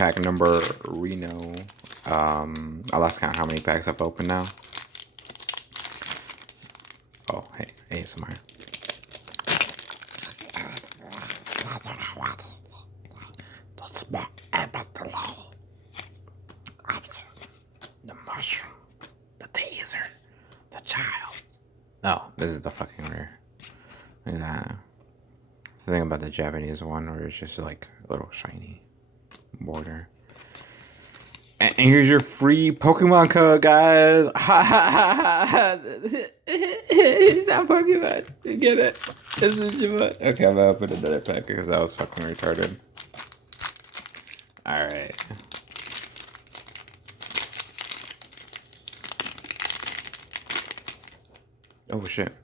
pack number Reno. I lost count how many packs I've opened now. Oh, hey, ASMR. The mushroom, the taser, the child. Oh, this is the fucking rare. Look at that. It's the thing about the Japanese one where it's just like a little shiny border. And here's your free Pokemon code, guys. Ha ha ha ha ha. It's not Pokemon. You get it? It's Digimon. Okay, I'm gonna open another pack because that was fucking retarded. Alright. Oh shit.